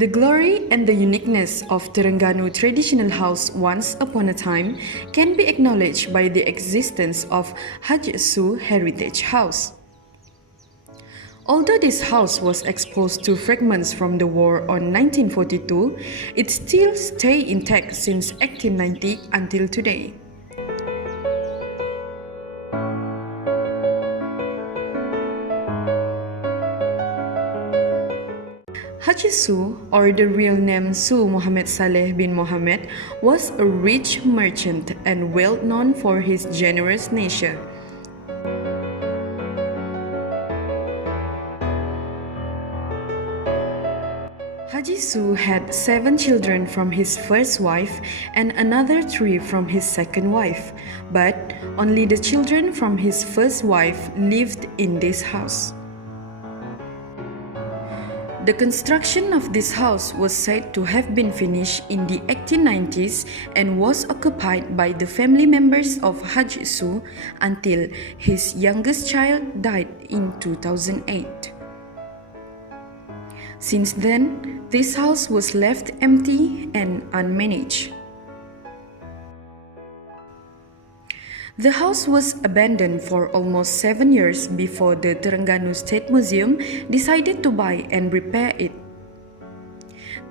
The glory and the uniqueness of Terengganu traditional house once upon a time can be acknowledged by the existence of Haji Su Heritage House. Although this house was exposed to fragments from the war on 1942, it still stayed intact since 1890 until today. Haji Su, or the real name Su Muhammad Saleh bin Mohammed, was a rich merchant and well known for his generous nature. Haji Su had 7 children from his first wife and another 3 from his second wife, but only the children from his first wife lived in this house. The construction of this house was said to have been finished in the 1890s and was occupied by the family members of Haji Su until his youngest child died in 2008. Since then, this house was left empty and unmanaged. The house was abandoned for almost 7 years before the Terengganu State Museum decided to buy and repair it.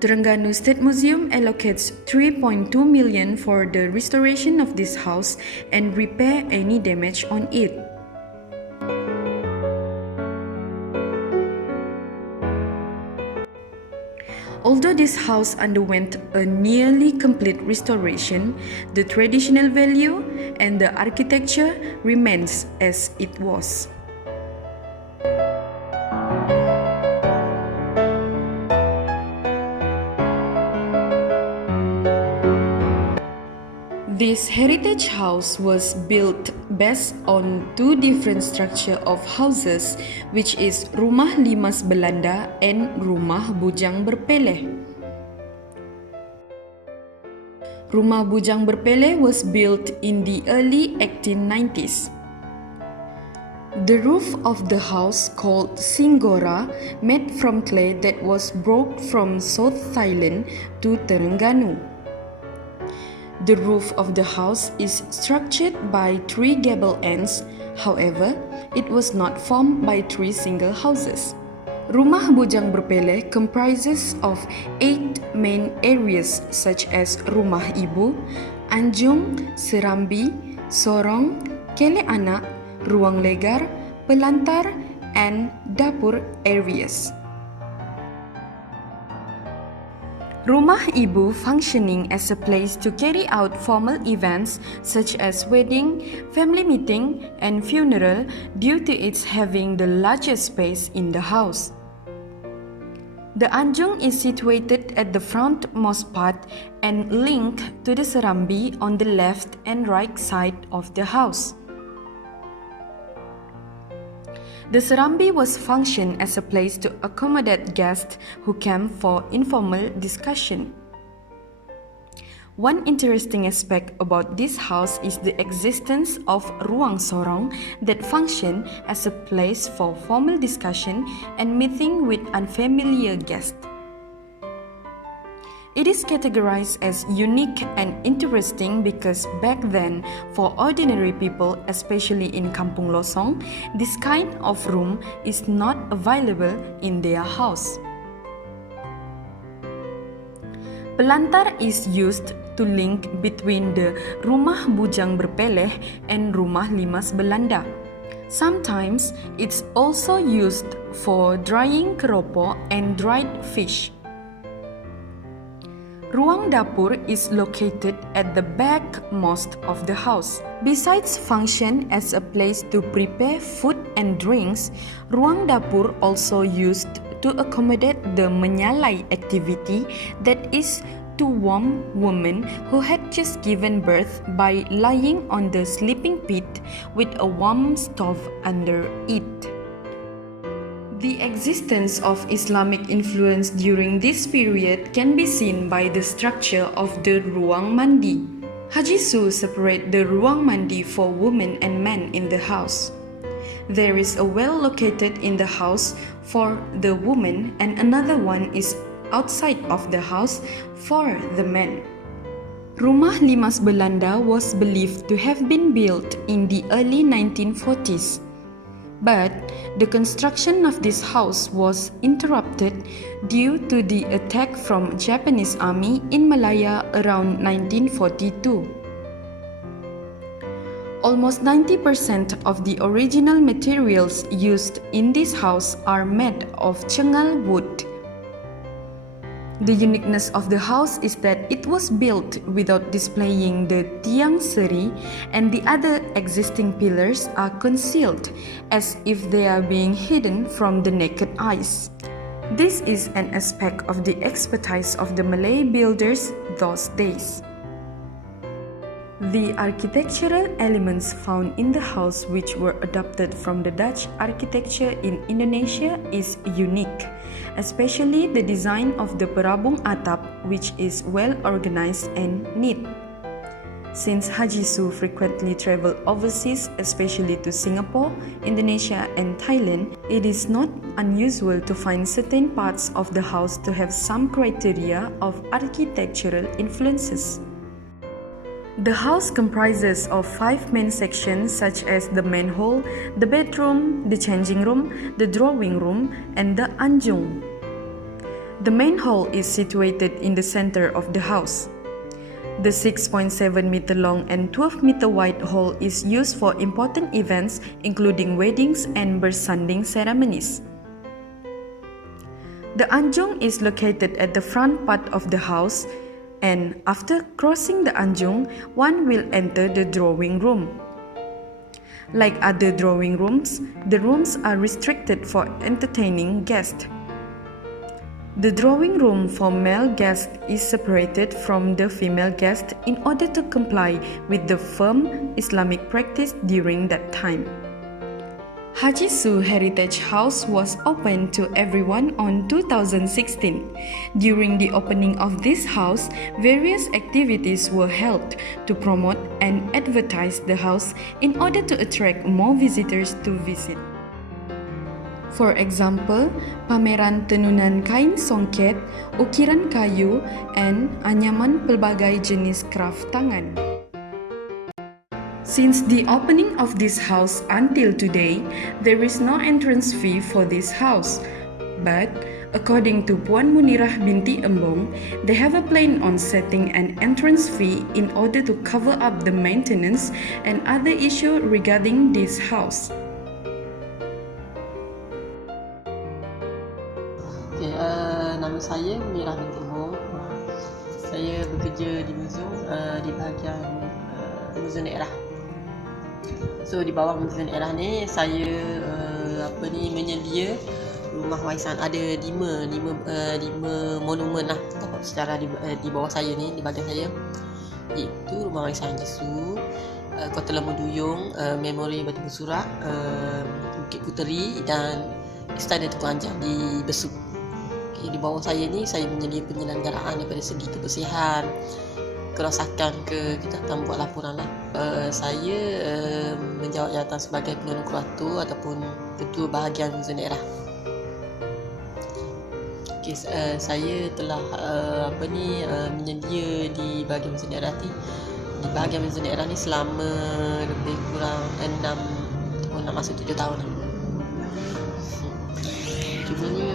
Terengganu State Museum allocates 3.2 million for the restoration of this house and repair any damage on it. Although this house underwent a nearly complete restoration, the traditional value and the architecture remains as it was. This heritage house was built based on 2 different structures of houses, which is Rumah Limas Belanda and Rumah Bujang Berpeleh. Rumah Bujang Berpeleh was built in the early 1890s. The roof of the house, called Singgora, made from clay that was brought from South Thailand to Terengganu. The roof of the house is structured by 3 gable ends, however, it was not formed by 3 single houses. Rumah Bujang Berpeleh comprises of 8 main areas such as Rumah Ibu, Anjung, Serambi, Sorong, Kele Anak, Ruang Legar, Pelantar, and Dapur areas. Rumah Ibu functioning as a place to carry out formal events such as wedding, family meeting, and funeral due to its having the largest space in the house. The Anjung is situated at the frontmost part and linked to the Serambi on the left and right side of the house. The Serambi was functioned as a place to accommodate guests who came for informal discussion. One interesting aspect about this house is the existence of Ruang Sorong that function as a place for formal discussion and meeting with unfamiliar guests. It is categorized as unique and interesting because back then, for ordinary people, especially in Kampung Losong, this kind of room is not available in their house. Pelantar is used to link between the Rumah Bujang Berpeleh and Rumah Limas Belanda. Sometimes, it's also used for drying keropok and dried fish. Ruang Dapur is located at the backmost of the house. Besides function as a place to prepare food and drinks, Ruang Dapur also used to accommodate the menyalai activity, that is to warm women who had just given birth by lying on the sleeping pit with a warm stove under it. The existence of Islamic influence during this period can be seen by the structure of the Ruang Mandi. Haji Su separates the Ruang Mandi for women and men in the house. There is a well located in the house for the women and another one is outside of the house for the men. Rumah Limas Belanda was believed to have been built in the early 1940s. But the construction of this house was interrupted due to the attack from Japanese army in Malaya around 1942. Almost 90% of the original materials used in this house are made of cengal wood. The uniqueness of the house is that it was built without displaying the tiang seri, and the other existing pillars are concealed as if they are being hidden from the naked eyes. This is an aspect of the expertise of the Malay builders those days. The architectural elements found in the house, which were adopted from the Dutch architecture in Indonesia, is unique, especially the design of the perabung atap, which is well organized and neat. Since Haji Su frequently traveled overseas, especially to Singapore, Indonesia and Thailand, it is not unusual to find certain parts of the house to have some criteria of architectural influences. The house comprises of 5 main sections such as the main hall, the bedroom, the changing room, the drawing room, and the anjung. The main hall is situated in the center of the house. The 6.7 meter long and 12 meter wide hall is used for important events including weddings and bersanding ceremonies. The anjung is located at the front part of the house, and after crossing the anjung, one will enter the drawing room. Like other drawing rooms, the rooms are restricted for entertaining guests. The drawing room for male guests is separated from the female guests in order to comply with the firm Islamic practice during that time. Haji Su Heritage House was opened to everyone on 2016. During the opening of this house, various activities were held to promote and advertise the house in order to attract more visitors to visit. For example, pameran tenunan kain songket, ukiran kayu, and anyaman pelbagai jenis kraft tangan. Since the opening of this house until today, there is no entrance fee for this house. But according to Puan Munirah binti Embong, they have a plan on setting an entrance fee in order to cover up the maintenance and other issues regarding this house. Okay, nama saya Munirah binti Embong. Saya bekerja di museum di bahagian museum daerah. So di bawah museum daerah ni saya menyedia rumah warisan. Ada 5 monumen lah secara di bawah saya ni, di bahagian saya, iaitu Rumah Warisan Haji Su, Kota Lembu Duyung, Memori Batu Bersurak, Bukit Puteri dan Istana Tunku Anjang di Besut. Okay, di bawah saya ni saya menyedia penyelenggaraan daripada segi kebersihan, kerosakan kita akan buat laporan lah. Saya menjawab jawatan sebagai penolong kurator ataupun ketua bahagian museum daerah. Okay, saya telah menyedia di bahagian museum daerah ni. Di bahagian museum daerah ni selama lebih kurang 6 masa 7 tahun lah. Cumanya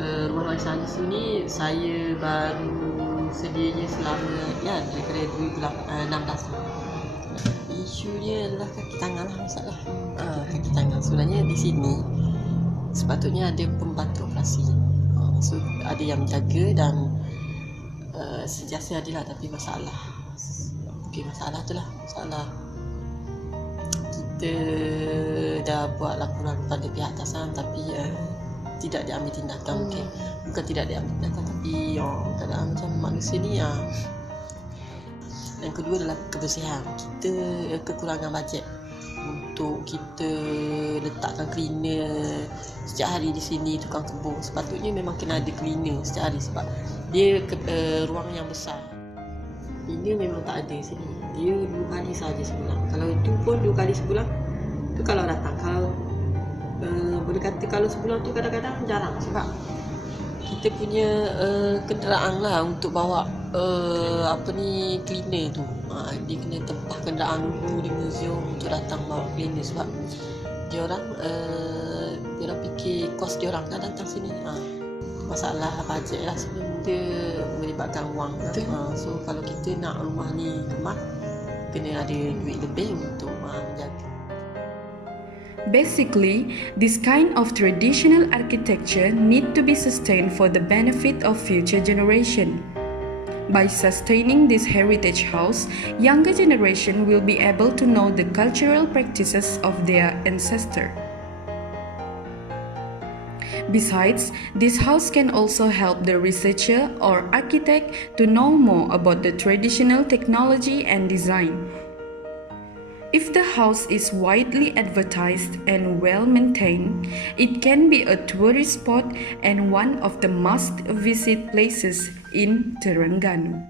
Rumah Warisan Haji Su ni saya baru sedianya selama daripada 2016. Isunya adalah kaki tangan lah masalah. Kaki tangan sebenarnya di sini sepatutnya ada pembantu operasi. So ada yang menjaga dan sentiasa ada lah, tapi masalah tu lah masalah. Kita dah buat laporan kepada pihak atasan tapi tidak diambil tindakan. Bukan tidak diambil tindakan, tapi keadaan macam manusia ni. Yang kedua adalah kebersihan. Kita kekurangan bajet untuk kita letakkan cleaner setiap hari di sini. Tukang kebun sepatutnya memang kena ada cleaner setiap hari sebab dia ruang yang besar. Ini memang tak ada sini. Dia 2 kali saja sebulan. Kalau itu pun 2 kali sebulan. Tu kalau datang. Kalau boleh kata kalau sebulan tu kadang-kadang jarang sebab kita punya kenderaan lah untuk bawa cleaner tu. Dia kena tempah kenderaan dulu di museum untuk datang bawa cleaner sebab dia orang fikir kos dia orang kan datang sini. Masalah bajet lah sebelum dia melibatkan wang. So kalau kita nak rumah ni kemas, kena ada duit lebih untuk menjaga. Basically, this kind of traditional architecture need to be sustained for the benefit of future generation. By sustaining this heritage house, younger generation will be able to know the cultural practices of their ancestor. Besides, this house can also help the researcher or architect to know more about the traditional technology and design. If the house is widely advertised and well maintained, it can be a tourist spot and one of the must-visit places in Terengganu.